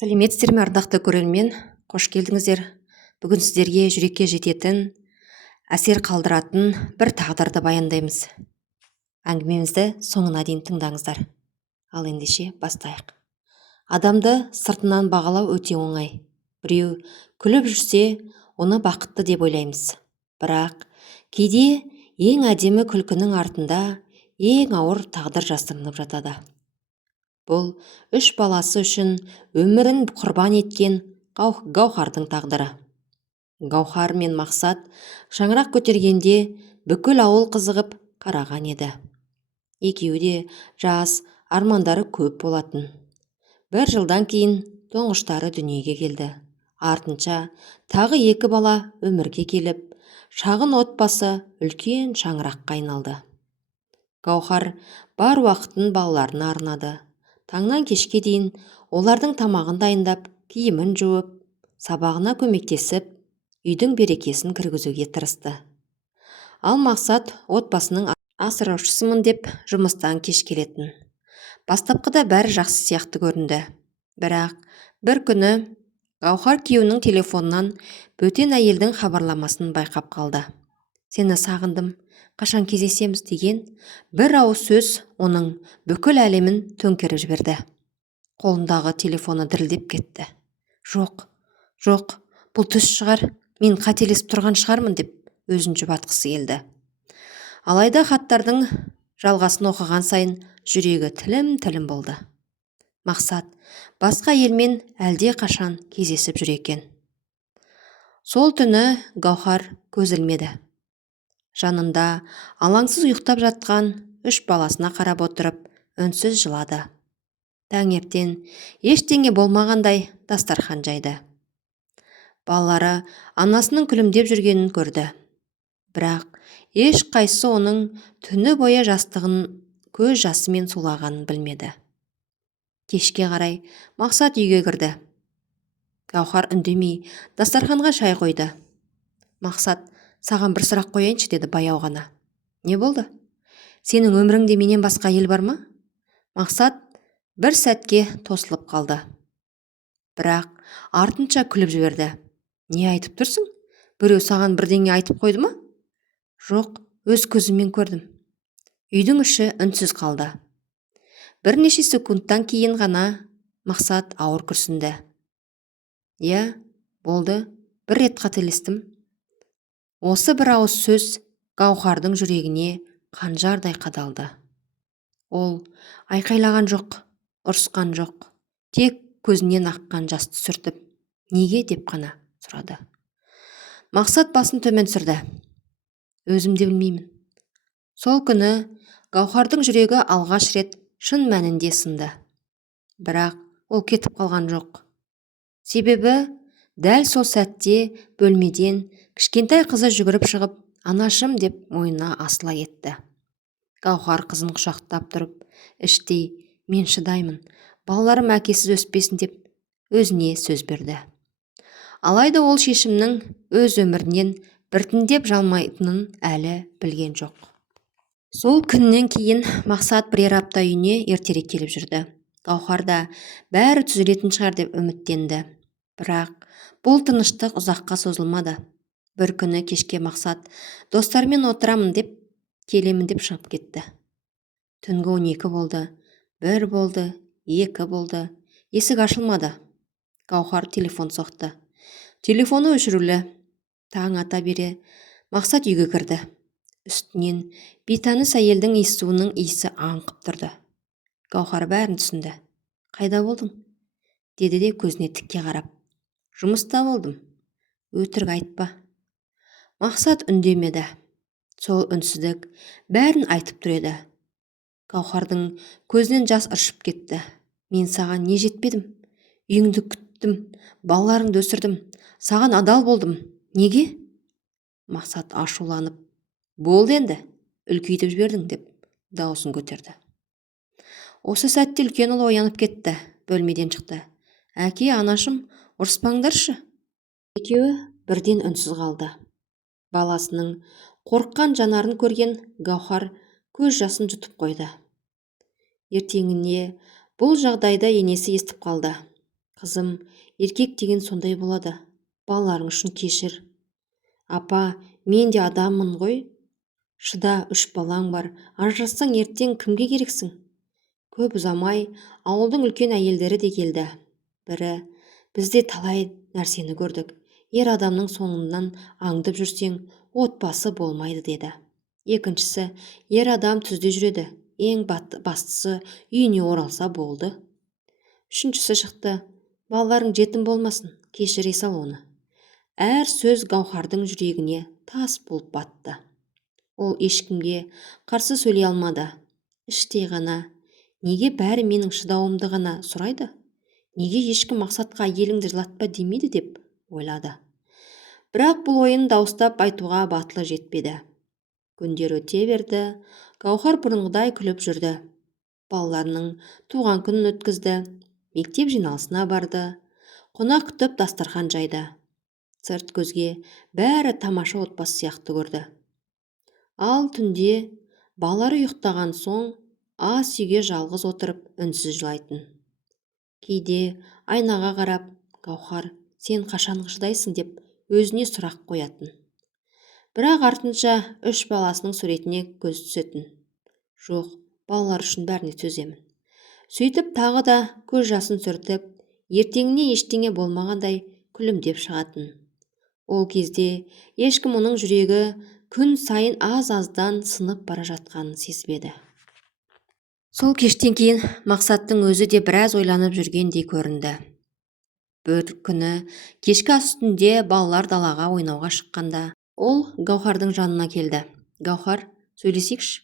Сәлеметсіздер ме, ардақты көрермен? Қош келдіңіздер. Бүгін сіздерге жүрекке жететін, әсер қалдыратын бір тағдырды баяндаймыз. Әңгімемізді соңына дейін тыңдаңыздар. Ал ендеше бастайық. Адамды сыртынан бағалау өте оңай. Біреу күліп жүрсе, оны бақытты деп ойлаймыз. Бірақ кейде ең әдемі күлкінің артында ең ауыр тағдыр жасырынып жатады. Бұл 3 баласы үшін өмірін құрбан еткен Гаухардың тағдыры. Гаухар мен Мақсат шаңырақ көтергенде бүкіл ауыл қызығып қараған еді. Екеуі де жас, армандары көп болатын. 1 жылдан кейін тұңғыштары дүниеге келді. Артынша тағы 2 бала өмірге келіп, шағын отбасы үлкен шаңыраққа айналды. Гаухар бар уақытын балаларына арнады. Таңнан кешке дейін олардың тамағын дайындап, киімін жуып, сабағына көмектесіп, үйдің берекесін кіргізуге тырысты. Ал Мақсат отбасының асыраушысымын деп жұмыстан кеш келетін. Бастапқыда бәрі жақсы сияқты көрінді. Бірақ бір күні Гаухар күйеуінің телефонынан бөтен әйелдің хабарламасын байқап қалды. Сені сағындым, қашан кездесеміз деген бір ауыз сөз оның бүкіл әлемін төңкеріп жіберді. Қолындағы телефоны дірілдеп кетті. Жоқ, бұл түс шығар, мен қателесіп тұрған шығармын деп өзін жұбатқысы келді. Алайда хаттардың жалғасын оқыған сайын жүрегі тілім болды. Мақсат басқа елмен әлде қашан кездесіп жүр екен. Сол түні Гаухар көз ілмеді. Жанында алаңсыз ұйықтап жатқан 3 баласына қарап отырып, үнсіз жылады. Таңертең ештеңе болмағандай дастархан жайды. Балалары анасының күлімдеп жүргенін көрді. Бірақ ешқайсысы оның түні бойы жастығын көз жасымен сулағанын білмеді. Кешке қарай Мақсат үйге кірді. Гаухар үндемей дастарханға шай қойды. Мақсат, саған бір сұрақ қояйыншы деді баяу ғана. Не болды? Сенің өміріңде менен басқа ел бар ма? Мақсат бір сәтке тосылып қалды. Бірақ артынша күліп жіберді. Не айтып тұрсың? Біреу саған бірдеңе айтып қойды ма? Жоқ, өз көзіммен көрдім. Үйдің іші үнсіз қалды. Бірнеше секундтан кейін ғана Мақсат ауыр күрсінді. Я, болды, бір рет қателестім. Осы бір ауыз сөз Гаухардың жүрегіне қанжардай қадалды. Ол айқайлаған жоқ, ұрысқан жоқ, тек көзінен аққан жасты сүртіп, неге деп қана сұрады. Мақсат басын төмен түсірді. Өзім де білмеймін. Сол күні Гаухардың жүрегі алғаш рет шын мәнінде сынды. Бірақ ол кетіп қалған жоқ. Себебі дәл сол сәтте бөлмеден кішкентай қызы жүгіріп шығып, анашым деп мойнына асыла кетті. Гаухар қызын құшақтап тұрып, іштей, мен шыдаймын, балаларым әкесіз өспесін деп өзіне сөз берді. Алайда ол шешімнің өз өмірінен біртіндеп жалмайтынын әлі білген жоқ. Сол күннен кейін Мақсат бірер апта үйіне ертерек келіп жүрді. Гаухар да бәрі түзелетін шығар деп үміттенді. Бірақ бұл тыныштық ұзаққа созылмады. Бір күні кешке Мақсат достармен отырамын деп, келемін деп шығып кетті. Түнгі 12 болды, 1 болды, 2 болды, есік ашылмады. Гаухар телефон соқты. Телефоны өшірулі. Таң ата бере Мақсат үйге кірді. Үстінен бейтаныс әйелдің иіссуының иісі аңқып тұрды. Гаухар бәрін түсінді. Қайда болдың? Деді де көзіне тікке қарап. Жұмыста болдым. Өтірік айтпа. Мақсат үндемеді. Сол үнсіздік бәрін айтып тұр еді. Гаухардың көзінен жас ыршып кетті. Мен саған не жетпедім? Үйіңді күттім, балаларыңды өсірдім, саған адал болдым. Неге? Мақсат ашуланып, болды енді, үлкейтіп жібердің деп дауысын көтерді. Осы сәтте үлкен ұлы оянып кетті, бөлмеден шықты. Әке, анашым, ұрыспаңдаршы. Екеуі бірден үнсіз қалды. Баласының қорыққан жанарын көрген Гаухар көз жасын жұтып қойды. Ертеңіне бұл жағдайда енесі естіп қалды. Қызым, еркек деген сондай болады. Балаларың үшін кешір. Апа, мен де адаммын ғой. Шыда, 3 балаң бар. Ажырассаң ертең кімге керексің? Көп ұзамай ауылдың үлкен әйелдері де келді. Бірі, бізде талай нәрсені көрдік. Ер адамның соңынан аңдып жүрсең, отбасы болмайды деді. Екіншісі, ер адам түзде жүреді. Ең бастысы үйіне оралса болды. Үшіншісі шықты, балаларың жетім болмасын, кешіре сал оны. Әр сөз Гаухардың жүрегіне тас болып батты. Ол ешкімге қарсы сөйлей алмады. Іштей ғана, неге бәрі менің шыдауымды ғана сұрайды? Неге ешкім Мақсатқа әйеліңді жылатпа демейді деп ойлады. Бірақ бұл ойын дауыстап айтуға батылы жетпеді. Күндер өте берді, Гаухар бұрынғыдай күліп жүрді. Балаларының туған күнін өткізді, мектеп жиналысына барды, қонақ күтіп дастархан жайды. Сырт көзге бәрі тамаша отбасы сияқты көрді. Ал түнде балалары ұйықтаған соң ас үйге жалғыз отырып үнсіз жылайтын. Кейде айнаға қарап, Гаухар, сен қашан шыдайсың деп өзіне сұрақ қоятын. Бірақ артынша 3 баласының суретіне көз түсетін. Жоқ, балалар үшін бәріне төземін. Сөйтіп тағы да көз жасын сүртіп, ертеңіне ештеңе болмағандай күлімдеп шығатын. Ол кезде ешкім оның жүрегі күн сайын аз-аздан сынып бара жатқанын сезбеді. Сол кештен кейін Мақсаттың өзі де біраз ойланып жүргендей көрінді. Бір күні кешкі ас үстінде балалар далаға ойнауға шыққанда, ол Гаухардың жанына келді. Гаухар, сөйлесейікші?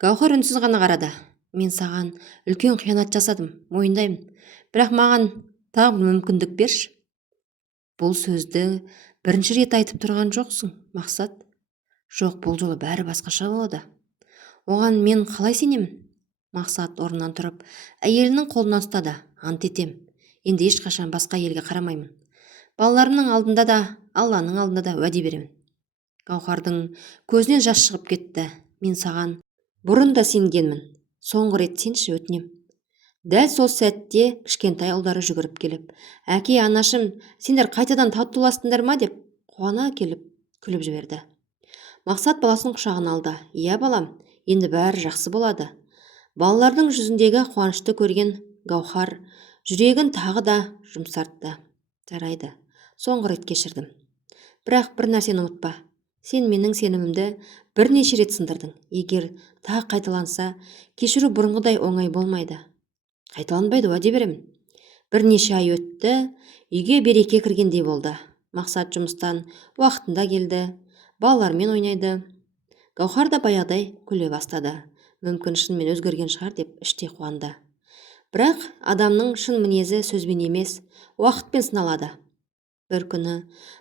Гаухар үнсіз ғана қарады. Мен саған үлкен қиянат жасадым, мойындаймын. Бірақ маған тағы бір мүмкіндік берші. Бұл сөзді бірінші рет айтып тұрған жоқсың, Мақсат. Жоқ, бұл жолы бәрі басқаша болады. Оған мен қалай сенемін? Мақсат орнынан тұрып, әйелінің қолынан ұстады. Ант етем, енді ешқашан басқа елге қарамаймын. Балаларымның алдында да, Алланың алдында да уәде беремін. Гаухардың көзінен жас шығып кетті. Мен саған бұрын да сенгенмін. Соңғы рет сенші, өтінем. Дәл сол сәтте кішкентай ұлдары жүгіріп келіп, әке, анашым, сендер қайтадан татуластыңдар ма деп қуана келіп күліп жіберді. Мақсат баласын құшағына алды. Иә балам, енді бәрі жақсы болады. Балалардың жүзіндегі қуанышты көрген Гаухар жүрегін тағы да жұмсартты. Жарайды, соңғы рет кешірдім. Бірақ бір нәрсені ұмытпа. Сен менің сенімімді бірнеше рет сындырдың. Егер тағы қайталанса, кешіру бұрынғыдай оңай болмайды. Қайталанбайды, уәде беремін. Бірнеше ай өтті, үйге береке кіргендей болды. Мақсат жұмыстан уақытында келді, балалармен ойнайды. Гаухар да баяғыдай күле бастады. Мүмкін шынымен өзгерген шығар деп іштей қуанды. Бірақ адамның шын мінезі сөзбен емес, уақытпен сыналады. Бір күні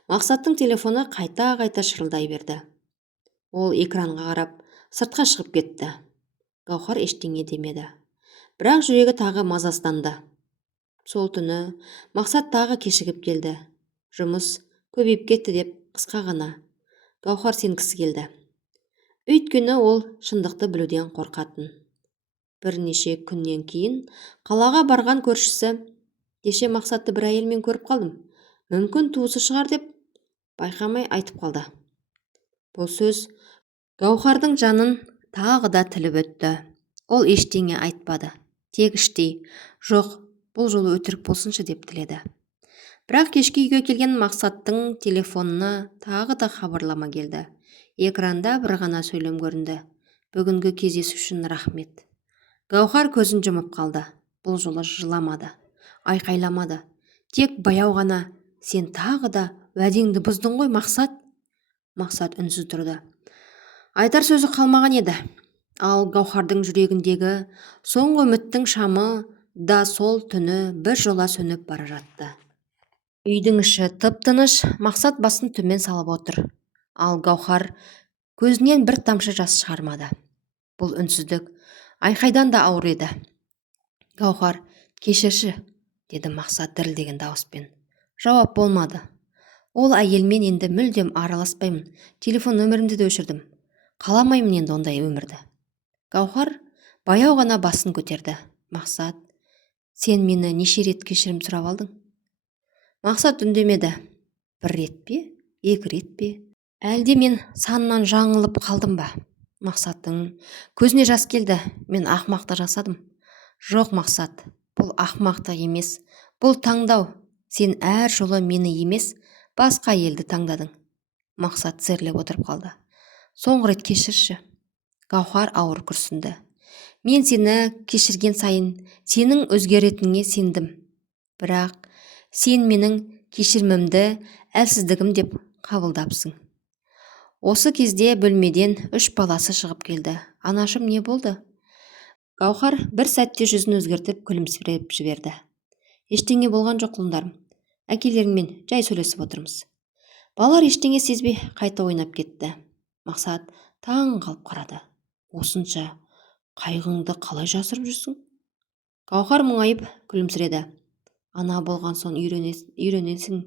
Мақсаттың телефоны қайта-қайта шырылдай берді. Ол экранға қарап, сыртқа шығып кетті. Гаухар ештеңе демеді. Бірақ жүрегі тағы мазасызданды. Сол түні Мақсат тағы кешігіп келді. Жұмыс көбейіп кетті деп қысқа ғана Гаухар сенгісі келді. Өйткені ол шындықты білуден қорқатын. Бірнеше күннен кейін қалаға барған көршісі, кеше Мақсатты бір әйелмен көріп қалдым. Мүмкін туысы шығар деп байқамай айтып қалды. Бұл сөз Гаухардың жанын тағы да тіліп өтті. Ол ештеңе айтпады. Тек іштей, жоқ, бұл жолы өтірік болсыншы деп тіледі. Бірақ кешке үйге келген Мақсаттың телефонына тағы да хабарлама келді. Экранда бір ғана сөйлем көрінді. Бүгінгі кездесу үшін рахмет. Гаухар көзін жұмып қалды. Бұл жолы жыламады, айқайламады. Тек баяу ғана, сен тағы да уәдеңді бұздың ғой, Мақсат. Мақсат үнсіз тұрды. Айтар сөзі қалмаған еді. Ал Гаухардың жүрегіндегі соңғы үміттің шамы да сол түні бір жола сөніп бара жатты. Үйдің іші тып-тыныш, Мақсат басын төмен салып отыр. Ал Гаухар көзінен бір тамшы жас шығармады. Бұл үнсіздік айқайдан да ауыр еді. Гаухар, кешірші, деді Мақсат дірілдеген дауыспен. Жауап болмады. Ол әйелмен енді мүлдем араласпаймын. Телефон нөмірімді де өшірдім. Қаламаймын енді ондай өмірді. Гаухар баяу ғана басын көтерді. Мақсат, сен мені неше рет кешірім сұрап алдың? Мақсат үндемеді. Бір рет пе, екі рет пе? Әлде мен санынан жаңылып қалдым ба? Мақсаттың көзіне жас келді. Мен ақымақтық жасадым. Жоқ, Мақсат, бұл ақымақтық емес. Бұл таңдау. Сен әр жолы мені емес, басқа елді таңдадың. Мақсат тізерлеп отырып қалды. Соңғы рет кешірші. Гаухар ауыр күрсінді. Мен сені кешірген сайын сенің өзгеретініңе сендім. Бірақ сен менің кешірмімді әлсіздігім деп қабылдапсың. Осы кезде бөлмеден 3 баласы шығып келді. Анашым, не болды? Гаухар бір сәтте жүзін өзгертіп күлімсіреп жіберді. Ештеңе болған жоқ, құлындарым. Әкелеріңмен жай сөйлесіп отырмыз. Балалар ештеңе сезбей қайта ойнап кетті. Мақсат таң қалып қарады. Осынша қайғыңды қалай жасырып жүрсің? Гаухар мұңайып күлімсіреді. Ана болған соң үйренесің.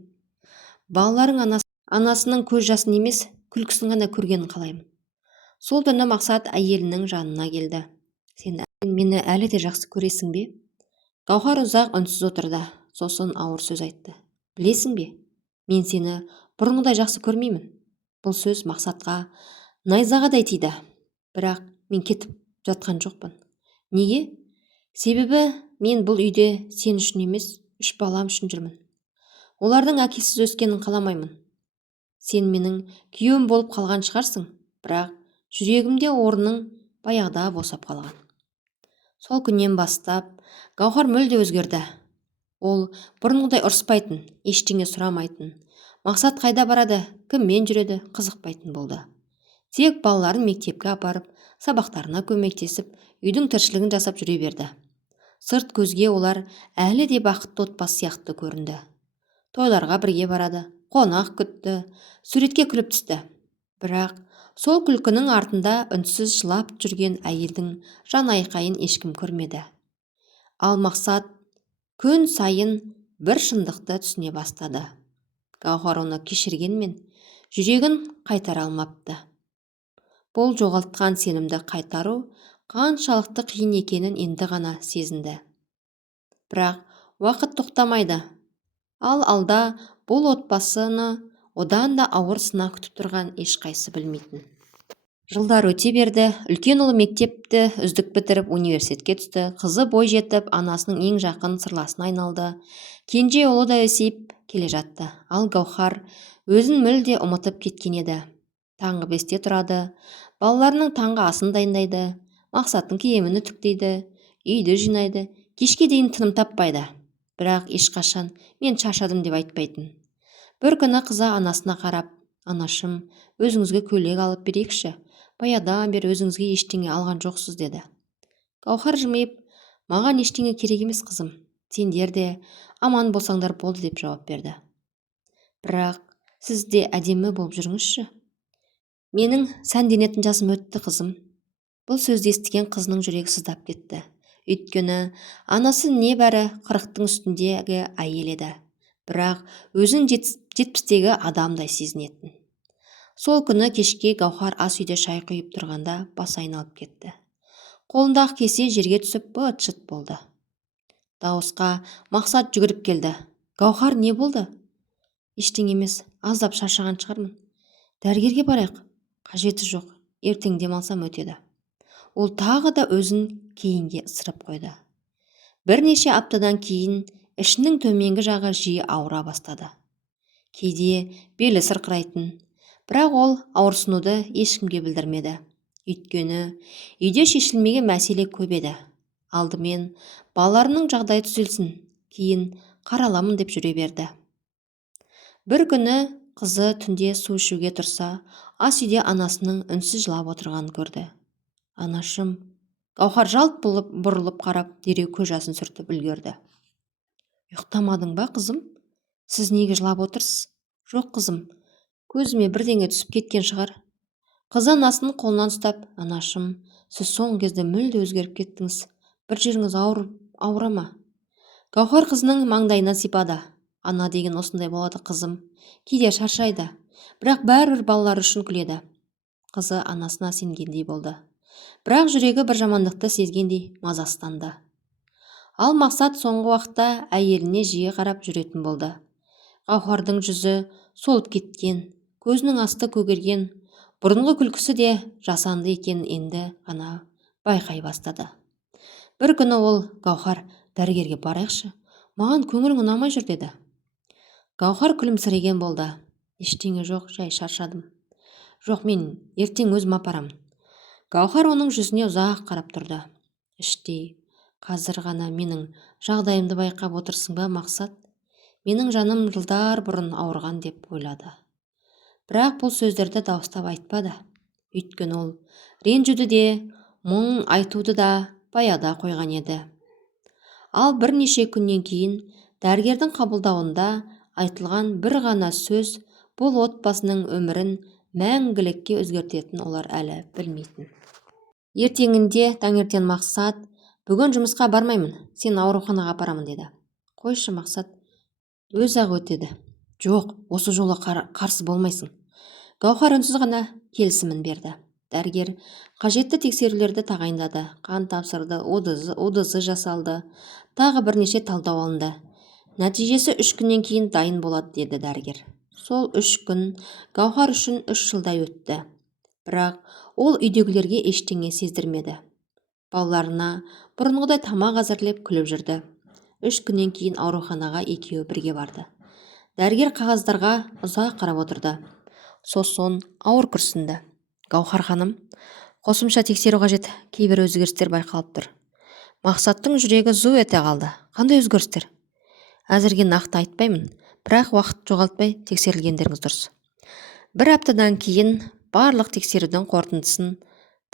Балаларың анасының көз жасын емес, күлкісін ғана көргенін қалаймын. Сол түні Мақсат әйелінің жанына келді. Сен мені әлі де жақсы көресің бе? Гаухар ұзақ үнсіз отырды. Сосын ауыр сөз айтты. Білесің бе? Мен сені бұрынғыдай жақсы көрмеймін. Бұл сөз Мақсатқа найзағадай тиді. Бірақ мен кетіп жатқан жоқпын. Неге? Себебі мен бұл үйде сен үшін емес, 3 балам үшін жүрмін. Олардың әкесіз өскенін қаламаймын. Сен менің күйеуім болып қалған шығарсың, бірақ жүрегімде орның баяғыда босап қалған. Сол күннен бастап Гаухар мүлде өзгерді. Ол бұрынғыдай ұрыспайтын, ештеңе сұрамайтын. Мақсат қайда барады, кіммен жүреді, қызықпайтын болды. Тек балаларын мектепке апарып, сабақтарына көмектесіп, үйдің тіршілігін жасап жүре берді. Сырт көзге олар әлі де бақытты отбасы сияқты көрінді. Тойларға бірге барады, қонақ күтті, суретке күліп түсті. Бірақ сол күлкінің артында үнсіз жылап жүрген әйелдің жан айқайын ешкім көрмеді. Ал Мақсат күн сайын бір шындықты түсіне бастады. Гаухар оны кешіргенмен жүрегін қайтара алмапты. Бұл жоғалтқан сенімді қайтару қаншалықты қиын екенін енді ғана сезінді. Бірақ уақыт тоқтамайды. Ал алда бұл отбасыны одан да ауыр сынақ күтіп тұрған ешқайсы білмейтін. Жылдар өте берді. Үлкен ұлы мектепті үздік бітіріп университетке түсті. Қызы бой жетіп, анасының ең жақын сырласына айналды. Кенже ұлы да өсейіп келе жатты. Ал Гаухар өзін мүлде ұмытып кеткен еді. Таңғы 5-те тұрады. Балаларының таңғы асын дайындайды. Мақсаттың киімін үтіктейді. Үйді жинайды. Кешке дейін тыным таппайды. Бірақ ешқашан мен шаршадым деп айтпайтын. Бір күні қызы анасына қарап, анашым, өзіңізге көйлек алып берейікші. Баяғыдан бері өзіңізге ештеңе алған жоқсыз деді. Гаухар жымиып, маған ештеңе керек емес, қызым. Сендер де аман болсаңдар болды деп жауап берді. Бірақ сіз де әдемі болып жүріңізші. Менің сәнденетін жасым өтті, қызым. Бұл сөзді естіген қызының жүрегі сыздап кетті. Өйткені анасы небәрі 40-тың үстіндегі әйел еді. Бірақ өзін 70-тегі адамдай сезінетін. Сол күні кешке Гаухар ас үйде шай құйып тұрғанда басы айналып кетті. Қолындағы кесе жерге түсіп быт-шыт болды. Дауысқа Мақсат жүгіріп келді. Гаухар, не болды? Ештеңе емес, аздап шаршаған шығармын. Дәрігерге барайық. Қажеті жоқ, ертең демалсам өтеді. Ол тағы да өзін кейінге ысырып қойды. Бірнеше аптадан кейін ішінің төменгі жағы жиі ауыра бастады. Кейде белі сырқырайтын, бірақ ол ауырсынуды ешкімге білдірмеді. Өйткені үйде шешілмеген мәселе көп еді. Алдымен балаларының жағдайы түзелсін, кейін қараламын деп жүре берді. Бір күні қызы түнде су ішуге тұрса, ас үйде анасының үнсіз жылап отырғанын көрді. Анашым, Гаухар жалт бұрылып қарап, дереу көз жасын сүртіп үлгерді. Ұйықтамадың ба, қызым? Сіз неге жылап отырсыз? Жоқ, қызым, көзіме бірдеңе түсіп кеткен шығар. Қызы анасының қолынан ұстап, анашым, сіз соңғы кезде мүлде өзгеріп кеттіңіз. Бір жеріңіз ауыра ма? Гаухар қызының маңдайынан сипады. Ана деген осындай болады, қызым. Кейде шаршайды, бірақ бәрібір балалар үшін күледі. Қызы анасына сенгендей болды. Бірақ жүрегі бір жамандықты сезгендей мазасызданды. Ал Мақсат соңғы уақытта әйеліне жиі қарап жүретін болды. Гауһардың жүзі солып кеткен, көзінің асты көгерген, бұрынғы күлкісі де жасанды екенін енді ғана байқай бастады. Бір күні ол: Гауһар, дәрігерге барайықшы, маған көңілің ұнамай жүр, деді. Гауһар күлімсіреген болды. Ештеңе жоқ, жай шаршадым. Жоқ, мен ертең өзім апарамын. Гауһар оның жүзіне ұзақ қарап тұрды. Іштей: қазір ғана менің жағдайымды байқап отырсың ба, Мақсат? Менің жаным жылдар бұрын ауырған деп ойлады. Бірақ бұл сөздерді дауыстап айтпады. Өйткені ол ренжуді де, мұң айтуды да баяда қойған еді. Ал бірнеше күннен кейін дәрігердің қабылдауында айтылған бір ғана сөз бұл отбасының өмірін мәңгілікке өзгертетін олар әлі білмейтін. Ертеңінде таңертең Мақсат: бүгін жұмысқа бармаймын, сен ауруханаға апарамын, деді. Қойшы, Мақсат өз-ақ өтеді. Жоқ, осы жолы қарсы болмайсың. Гауһар үнсіз ғана келісімін берді. Дәрігер қажетті тексерулерді тағайындады, қан тапсырды, УДЗ жасалды, тағы бірнеше талдау алынды. Нәтижесі 3 күннен кейін дайын болады, деді дәрігер. Сол 3 күн Гауһар үшін 3 жылдай өтті. Бірақ ол үйдегілерге ештеңе сездірмеді. Балаларына бұрынғыдай тамақ әзірлеп күліп жүрді. 3 күннен кейін ауруханаға екеуі бірге барды. Дәрігер қағаздарға ұзақ қарап отырды. Сосын ауыр күрсінді. Гауһар ханым, қосымша тексеру қажет, кейбір өзгерістер байқалып тұр. Мақсаттың жүрегі зу ете қалды. Қандай өзгерістер? Әзірге нақты айтпаймын, бірақ уақыт жоғалтпай тексерілгендеріңіз дұрыс. 1 аптадан кейін барлық тексерудің қорытындысын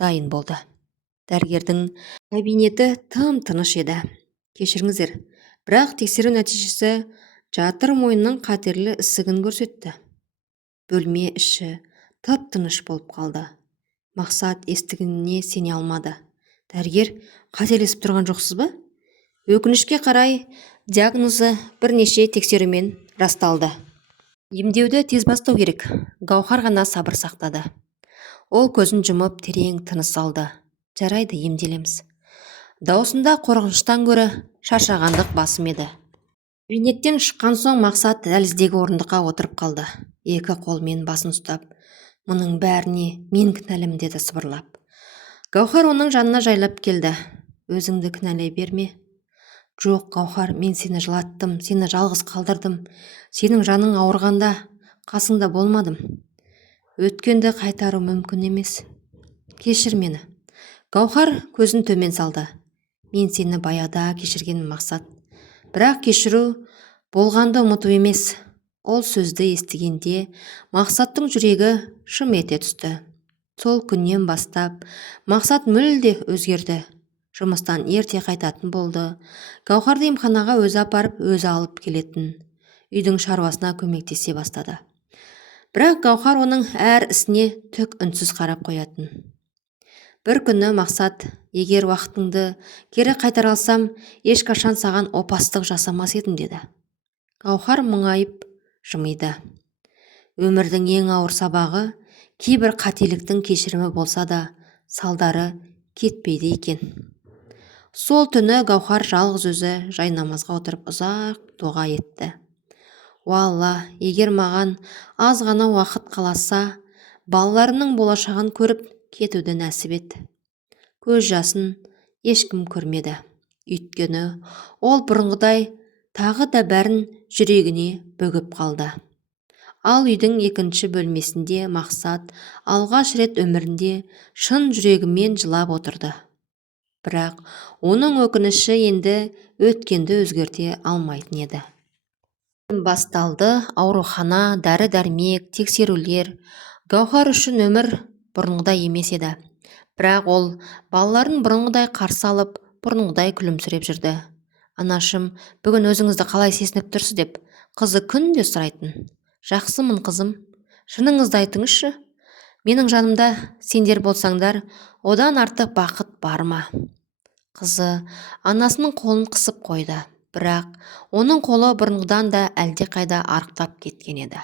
дайын болды. Дәрігердің кабинеті тым-тыныш еді. Кешіріңіздер, бірақ тексеру нәтижесі жатыр мойнының қатерлі ісігін көрсетті. Бөлме іші тып-тыныш болып қалды. Мақсат естігеніне сене алмады. Дәрігер, қателесіп тұрған жоқсыз ба? Өкінішке қарай, диагнозы бірнеше тексерумен расталды. Емдеуді тез бастау керек. Гауһар ғана сабыр сақтады. Ол көзін жұмып терең тыныс алды. Жарайды, емделеміз. Даусында қорқыныштан гөрі шаршағандық басым еді. Кабинеттен шыққан соң Мақсат дәліздегі орындыққа отырып қалды. Екі қолмен басын ұстап, мұның бәріне мен кінәлімін, деді сыбырлап. Гауһар оның жанына жайлап келді. Өзіңді кінәлай берме. Жоқ, Гауһар, мен сені жылаттым, сені жалғыз қалдырдым. Сенің жаның ауырғанда қасыңда болмадым. Өткенді қайтару мүмкін емес. Кешір мені. Гауһар көзін төмен салды. Мен сені баяда кешіргенмін, Мақсат. Бірақ кешіру болғанды ұмыту емес. Ол сөзді естігенде Мақсаттың жүрегі шым ете түсті. Сол күннен бастап Мақсат мүлде өзгерді. Жұмыстан ерте қайтатын болды. Гауһарды емханаға өзі апарып, өзі алып келетін. Үйдің шаруасына көмектесе бастады. Бірақ Гауһар оның әр ісіне түк үнсіз қарап қоятын. Бір күні Мақсат: егер уақытыңды кері қайтара алсам, ешқашан саған опасыздық жасамас едім, деді. Гауһар мұңайып жымиды. Өмірдің ең ауыр сабағы кейбір қателіктің кешірімі болса да, салдары кетпейді екен. Сол түні Гауһар жалғыз өзі жайнамазға отырып ұзақ дұға етті. Алла, егер маған аз ғана уақыт қаласа, балаларының болашағын көріп кетуді нәсіп ет. Көз жасын ешкім көрмеді. Өйткені ол бұрынғыдай тағы да бәрін жүрегіне бөгіп қалды. Ал үйдің екінші бөлмесінде Мақсат алғаш рет өмірінде шын жүрегімен жылап отырды. Бірақ оның өкініші енді өткенді өзгерте алмайтын еді. Басталды аурухана, дәрі-дәрмек, тексерулер. Гауһар үшін өмір бұрынғыдай емес еді. Бірақ ол балаларын бұрынғыдай қарсы алып, бұрынғыдай күлімсіреп жүрді. Анашым, бүгін өзіңізді қалай сезініп тұрсыз, деп қызы күнде сұрайтын. Жақсымын, қызым. Шыныңызды айтыңызшы. Менің жанымда сендер болсаңдар, одан артық бақыт бар ма? Қызы анасының қолын қысып қойды. Бірақ оның қолы бұрынғыдан да әлде қайда арықтап кеткен еді.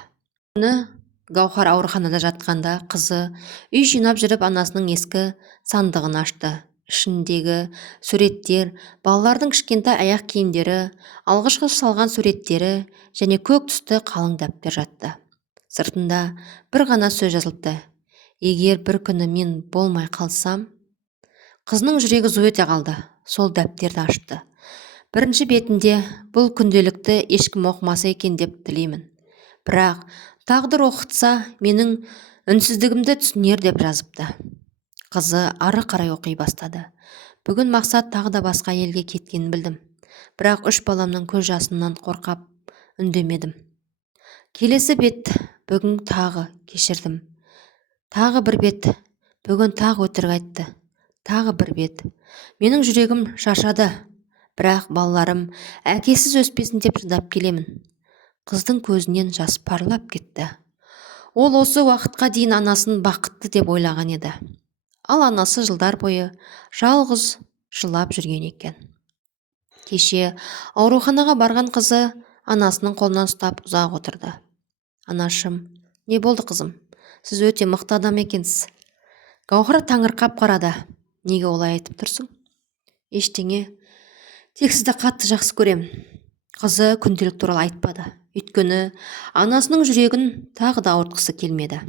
Күні Гауһар ауруханада жатқанда қызы үй жинап жүріп анасының ескі сандығын ашты. Ішіндегі суреттер, балалардың кішкентай аяқ киімдері, алғашқы салған суреттері және көк түсті қалың дәптер жатты. Сыртында бір ғана сөз жазылыпты: егер бір күні мен болмай қалсам. Қызының жүрегі зу ете қалды. Сол дәптерді ашты. Бірінші бетінде бұл күнделікті ешкім оқымаса екен деп тілеймін. Бірақ тағдыр оқытса, менің үнсіздігімді түсінер деп жазыпты. Қызы ары қарай оқи бастады. Бүгін Мақсат тағы да басқа елге кеткенін білдім. Бірақ 3 баламның көз жасынан қорқап үндемедім. Келесі бет: бүгін тағы кешірдім. Тағы бір бет: бүгін тағы өтірік айтты. Тағы бір бет: менің жүрегім шаршады. Бірақ балаларым әкесіз өспесін деп шыдап келемін. Қыздың көзінен жас парлап кетті. Ол осы уақытқа дейін анасын бақытты деп ойлаған еді. Ал анасы жылдар бойы жалғыз жылап жүрген екен. Кеше ауруханаға барған қызы анасының қолынан ұстап ұзақ отырды. Анашым, не болды қызым? Сіз өте мықты адам екенсіз. Гаухар таңырқап қарады. Неге олай айтып тұрсың? Ештеңе. Тек сізді қатты жақсы көрем. Қызы күнделік туралы айтпады. Өйткені анасының жүрегін тағы да ауыртқысы келмеді.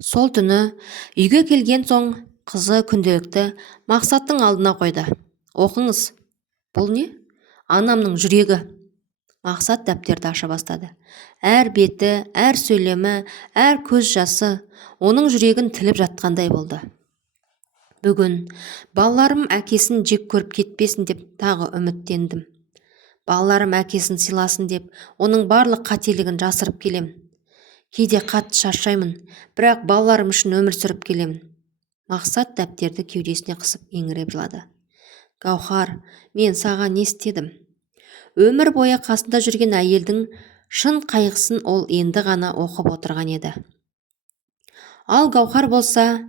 Сол түні үйге келген соң қызы күнделікті Мақсаттың алдына қойды. Оқыңыз. Бұл не? Анамның жүрегі. Мақсат дәптерді аша бастады. Әр беті, әр сөйлемі, әр көз жасы оның жүрегін тіліп жатқандай болды. Бүгін балаларым әкесін жек көріп кетпесін деп тағы үміттендім. Балаларым әкесін сыйласын деп оның барлық қателігін жасырып келем. Кейде қатты шаршаймын, бірақ балаларым үшін өмір сүріп келемін. Мақсат дәптерді кеудесіне қысып еңіреп жылады. Гаухар, мен саған не істедім? Өмір бойы қасында жүрген әйелдің шын қайғысын ол енді ғана оқып отырған еді. Ал Гаухар болса,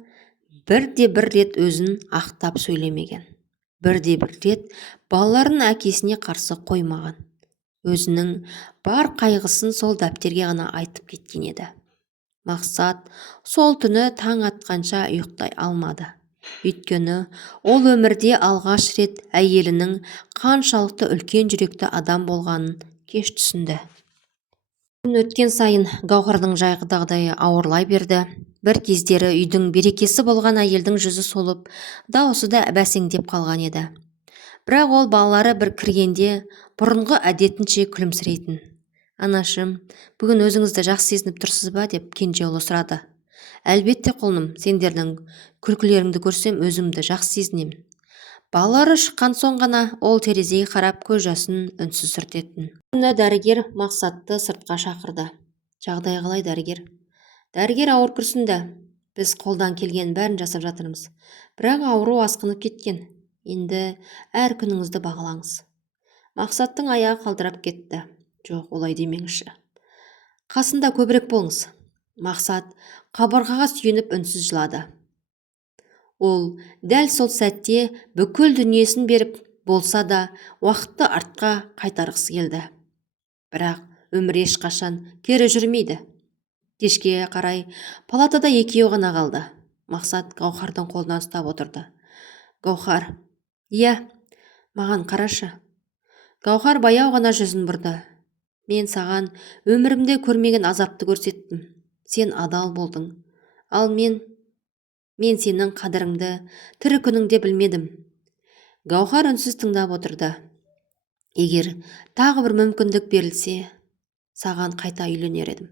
бірде-бір рет өзін ақтап сөйлемеген. Бірде-бір рет балаларын әкесіне қарсы қоймаған. Өзінің бар қайғысын сол дәптерге ғана айтып кеткен еді. Мақсат сол түні таң атқанша ұйықтай алмады. Өйткені ол өмірде алғаш рет әйелінің қаншалықты үлкен жүректі адам болғанын кеш түсінді. Күн өткен сайын Гаухардың жағдайы ауырлай берді. Бір кездері үйдің берекесі болған әйелдің жүзі солып, дауысы да бәсеңдеп қалған еді. Бірақ ол балалары бір кіргенде бұрынғы әдетінше күлімсірейтін. Анашым, бүгін өзіңізді жақсы сезініп тұрсыз ба деп кенже ұлы сұрады. Әлбетте құлыным, сендердің күлкілеріңді көрсем өзімді жақсы сезінемін. Балалары шыққан соң ғана ол терезеге қарап көз жасын үнсіз сүртетін. Күні дәрігер Мақсатты сыртқа шақырды. Жағдай қалай, дәрігер? Дәрігер ауыр күрсінді. Біз қолдан келген бәрін жасап жатырмыз. Бірақ ауру асқынып кеткен. Енді әр күніңізді бағалаңыз. Мақсаттың аяғы қалтырап кетті. Жоқ, олай демеңізші. Қасында көбірек болыңыз. Мақсат қабырғаға сүйеніп үнсіз жылады. Ол дәл сол сәтте бүкіл дүниесін беріп болса да уақытты артқа қайтарғысы келді. Бірақ өмір ешқашан кері жүрмейді. Кешке қарай палатада екеуі ғана қалды. Мақсат Гаухардың қолынан ұстап отырды. Гаухар, иә, маған қарашы. Гаухар баяу ғана жүзін бұрды. Мен саған өмірімде көрмеген азапты көрсеттім. Сен адал болдың. Ал мен сенің қадіріңді тірі күніңде білмедім. Гаухар үнсіз тыңдап отырды. Егер тағы бір мүмкіндік берілсе, саған қайта үйленер едім.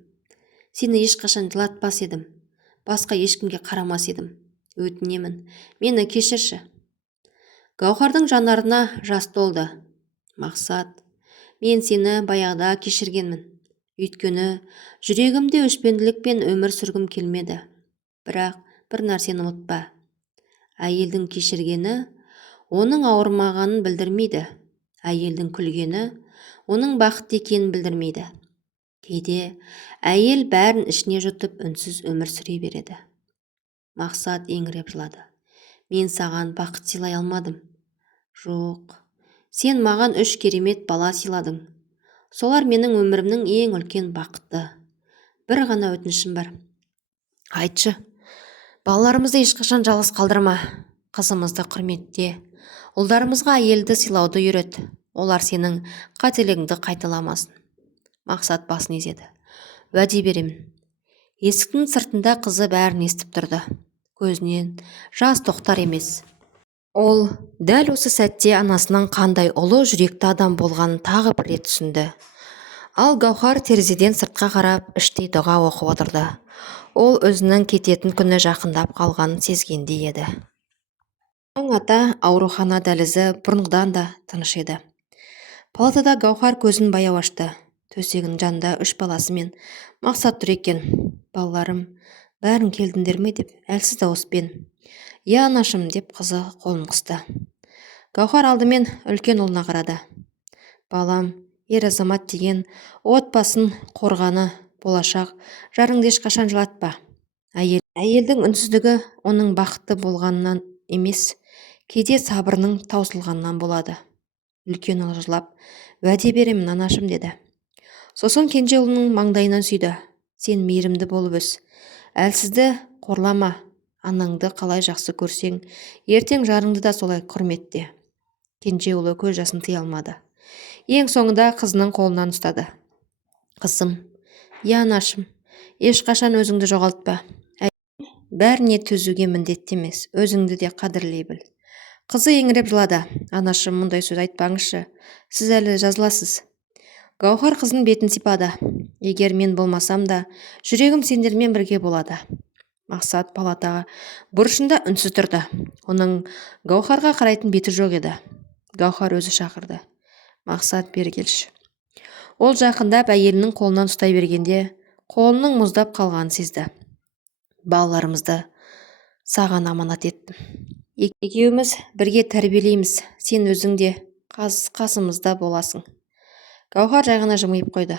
Сені ешқашан жылатпас едім. Басқа ешкімге қарамас едім. Өтінемін, мені кешірші. Гаухардың жанарына жас толды. Мақсат, мен сені баяғыда кешіргенмін. Өйткені жүрегімде өшпенділікпен өмір сүргім келмеді. Бірақ бір нәрсені ұмытпа. Әйелдің кешіргені оның ауырмағанын білдірмейді. Әйелдің күлгені оның бақытты екенін білдірмейді. Кейде әйел бәрін ішіне жұтып үнсіз өмір сүре береді. Мақсат еңіреп жылады. Мен саған бақыт сыйлай алмадым. Жоқ, сен маған 3 керемет бала сыйладың. Солар менің өмірімнің ең үлкен бақыты. Бір ғана өтінішім бар. Айтшы, балаларымызды ешқашан жалғыз қалдырма. Қызымызды құрметте. Ұлдарымызға әйелді сыйлауды үйрет. Олар сенің қателігіңді қайталамасын. Мақсат басын изеді. Уәде беремін. Есіктің сыртында қызы бәрін естіп тұрды. Көзінен жас тоқтар емес. Ол дәл осы сәтте анасының қандай ұлы жүректі адам болғанын тағы бір рет түсінді. Ал Гаухар терезеден сыртқа қарап іштей дұға оқып отырды. Ол өзінің кететін күні жақындап қалғанын сезгендей еді. Таң ата аурухана дәлізі бұрынғыдан да тыныш еді. Палатада Гаухар көзін баяу ашты. Төсегінің жанында 3 баласы мен Мақсат тұр екен. Балаларым, бәрін келдіңдер ме деп әлсіз дауыспен. Я анашым деп қызы қолын қысты. Гаухар алдымен үлкен ұлына қарады. Балам, ер азамат деген отбасын қорғаны, болашақ жарыңды ешқашан жылатпа. Әйелдің үнсіздігі оның бақытты болғанынан емес, кейде сабырының таусылғанынан болады. Үлкен ұл жылап, уәде беремін анашым деді. Сосын кенже ұлының маңдайынан сүйді. Сен мейірімді болып өс. Әлсізді қорлама. Анаңды қалай жақсы көрсең, ертең жарыңды да солай құрметте. Кенже ұлы көз жасын тыя алмады. Ең соңында қызының қолынан ұстады. Қызым, я анашым, ешқашан өзіңді жоғалтпа. Бәріне төзуге міндетті емес, өзіңді де қадірлей біл. Қызы еңіреп жылады. Анашым, мұндай сөз айтпаңызшы. Сіз әлі жазыласыз. Гаухар қызының бетін сипады. Егер мен болмасам да, жүрегім сендермен бірге болады. Мақсат палатаға бұрышында үнсіз тұрды. Оның Гаухарға қарайтын беті жоқ еді. Гаухар өзі шақырды. Мақсат, бері келші. Ол жақындап әйелінің қолынан ұстай бергенде, қолының мұздап қалғанын сезді. Балаларымызды саған аманат еттім. Екеуміз бірге тәрбиелейміз. Сен өзің де қасымызда боласың. Гаухар жай ғана жымиып қойды.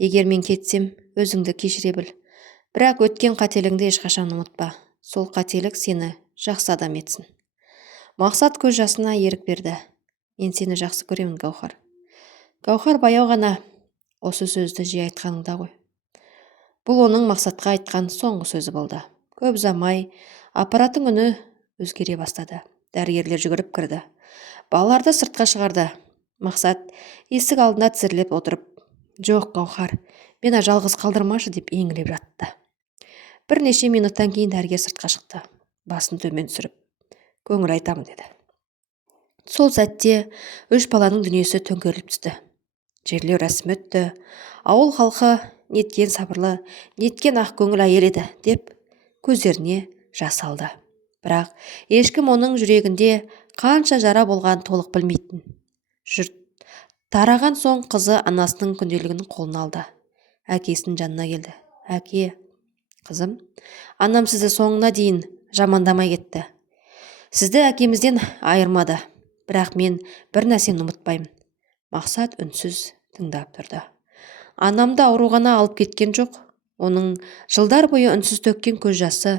Егер мен кетсем, өзіңді кешіре біл. Бірақ өткен қателігіңді ешқашан ұмытпа. Сол қателік сені жақсы адам етсін. Мақсат көз жасына ерік берді. Мен сені жақсы көремін, Гаухар. Гаухар баяу ғана, осы сөзді жиі айтқаныңда ғой. Бұл оның Мақсатқа айтқан соңғы сөзі болды. Көп ұзамай аппараттың үні өзгере бастады. Дәрігерлер жүгіріп кірді. Балаларды сыртқа шығарды. Мақсат есік алдында тізерлеп отырып, жоқ, Гаухар, мені жалғыз қалдырмашы деп еңіреп жатты. Бірнеше минуттан кейін дәрігер сыртқа шықты. Басын төмен түсіріп, көңіл айтамын деді. Сол сәтте 3 баланың дүниесі төңкеріліп түсті. Жерлеу рәсімі өтті. Ауыл халқы неткен сабырлы, неткен ақ көңіл әйел еді деп көздеріне жас алды. Бірақ ешкім оның жүрегінде қанша жара болғанын толық білмейтін. Жұрт тараған соң қызы анасының күнделігін қолына алды. Әкесінің жанына келді. Әке, қызым, анам сізді соңына дейін жамандамай кетті. Сізді әкемізден айырмады. Бірақ мен бір нәрсені ұмытпаймын. Мақсат үнсіз тыңдап тұрды. Анамды аурухана алып кеткен жоқ. Оның жылдар бойы үнсіз төккен көз жасы,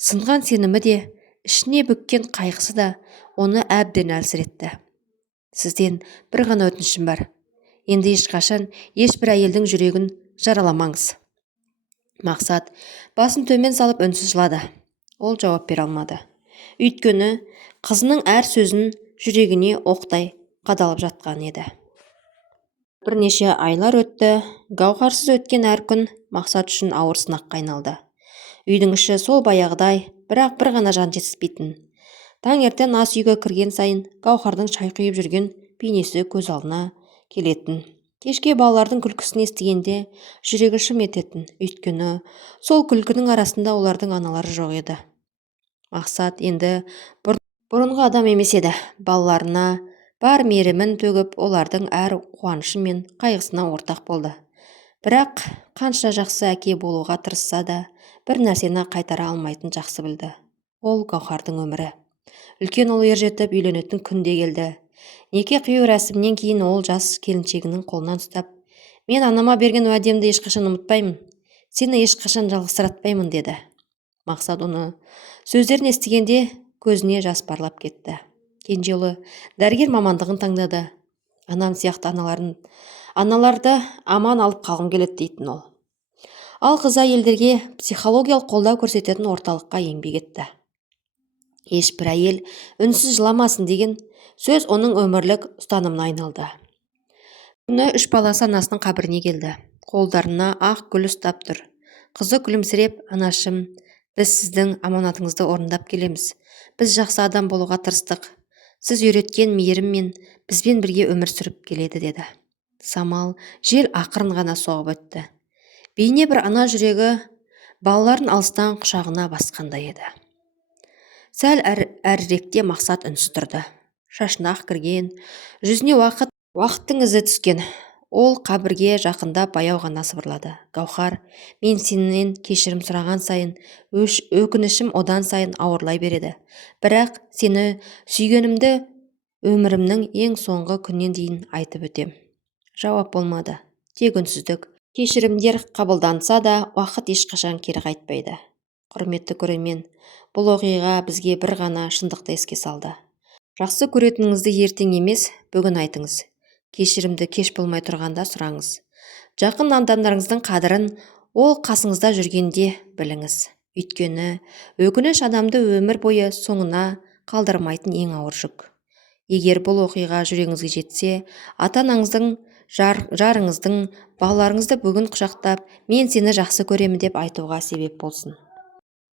сынған сенімі де, ішіне бүккен қайғысы да оны әбден әлсіретті. Сізден бір ғана өтінішім бар. Енді ешқашан ешбір әйелдің жүрегін жараламаңыз. Мақсат басын төмен салып үнсіз жылады. Ол жауап бере алмады. Өйткені қызының әр сөзін жүрегіне оқтай қадалып жатқан еді. Бірнеше айлар өтті. Гаухарсыз өткен әр күн Мақсат үшін ауыр сынаққа айналды. Үйдің іші сол баяғыдай, бірақ бір ғана жан жетіспейтін. Таңертең ас үйге кірген сайын Гаухардың шай құйып жүрген бейнесі көз алдына келетін. Кешке балалардың күлкісін естігенде жүрегі шым ететін. Өйткені сол күлкінің арасында олардың аналары жоқ еді. Мақсат енді бұрынғы адам емес еді. Балаларына бар мейірімін төгіп, олардың әр қуанышы мен қайғысына ортақ болды. Бірақ қанша жақсы әке болуға тырысса да, бір нәрсені қайтара алмайтын жақсы білді. Ол Гаухардың өмірі. Үлкен ұлы ержетіп үйленетін күнде келді. Неке қию рәсімінен кейін ол жас келіншегінің қолынан ұстап, мен анама берген уәдемді ешқашан ұмытпаймын. Сені ешқашан жалғызсыратпаймын деді. Мақсат оны сөздерін естігенде көзіне жас парлап кетті. Кенже ұлы дәрігер мамандығын таңдады. Анам сияқты аналарды аман алып қалғым келеді дейтін ол. Ал қыз әйелдерге психологиялық қолдау көрсететін орталыққа еңбек етті. ешбір әйел үнсіз жыламасын деген сөз оның өмірлік ұстанымына айналды. Күні 3 баласы анасының қабіріне келді. Қолдарына ақ гүл ұстап тұр. Қызы күлімсіреп, анашым, біз сіздің аманатыңызды орындап келеміз. Біз жақсы адам болуға тырыстық. Сіз үйреткен мейіріммен бізбен бірге өмір сүріп келеді, деді. Самал жел ақырын ғана соғып өтті. Бейне бір ана жүрегі балаларын алыстан құшағына басқандай еді. Сәл әріректе Мақсат үнсіз тұрды. Шашына ақ кірген, жүзіне уақыттың ізі түскен. Ол қабірге жақындап баяу ғана сыбырлады. Гаухар, мен сенен кешірім сұраған сайын, өкінішім одан сайын ауырлай береді. Бірақ сені сүйгенімді өмірімнің ең соңғы күннен дейін айтып өтем. Жауап болмады. Тек үнсіздік. Кешірімдер қабылданса да, уақыт ешқашан кері қайтпайды. Құрметті көрермен, бұл оқиға бізге бір ғана шындықты еске салды. Жақсы көретініңізді ертең емес, бүгін айтыңыз. Кешірімді кеш болмай тұрғанда сұраңыз. Жақын адамдарыңыздың қадірін ол қасыңызда жүргенде біліңіз. Өйткені өкініш адамды өмір бойы соңына қалдырмайтын ең ауыр жүк. Егер бұл оқиға жүрегіңізге жетсе, ата-анаңыздың, жарыңыздың, балаларыңызды бүгін құшақтап, мен сені жақсы көремін деп айтуға себеп болсын.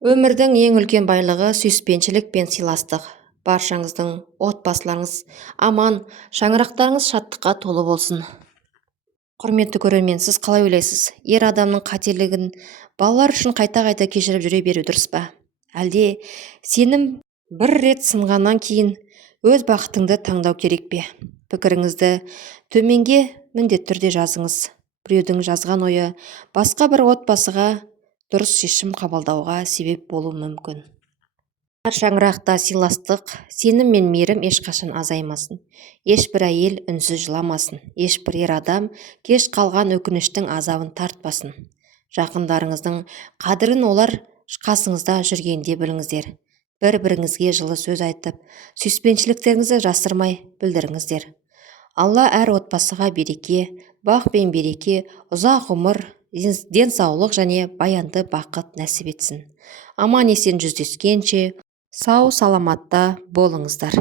Өмірдің ең үлкен байлығы сүйіспеншілік пен сыйластық. Баршаңыздың отбасыларыңыз аман, шаңырақтарыңыз шаттыққа толы болсын. Құрметті көрермен, сіз қалай ойлайсыз? Ер адамның қателігін балалар үшін қайта-қайта кешіріп жүре беру дұрыс па? Әлде сенім бір рет сынғаннан кейін өз бақытыңды таңдау керек пе? Пікіріңізді төменге міндетті түрде жазыңыз. Біреудің жазған ойы басқа бір отбасыға дұрыс шешім қабылдауға себеп болуы мүмкін. Шаңырақта сыйластық, сенім мен мейірім ешқашан азаймасын. Ешбір әйел үнсіз жыламасын. Ешбір ер адам кеш қалған өкініштің азабын тартпасын. Жақындарыңыздың қадірін олар қасыңызда жүргенде біліңіздер. Бір-біріңізге жылы сөз айтып, сүйіспеншіліктеріңізді жасырмай білдіріңіздер. Алла әр отбасыға береке, бақ пен береке, ұзақ ғұмыр, денсаулық және баянды бақыт нәсіп етсін. Аман есен жүздескенше сау саламатта болыңыздар.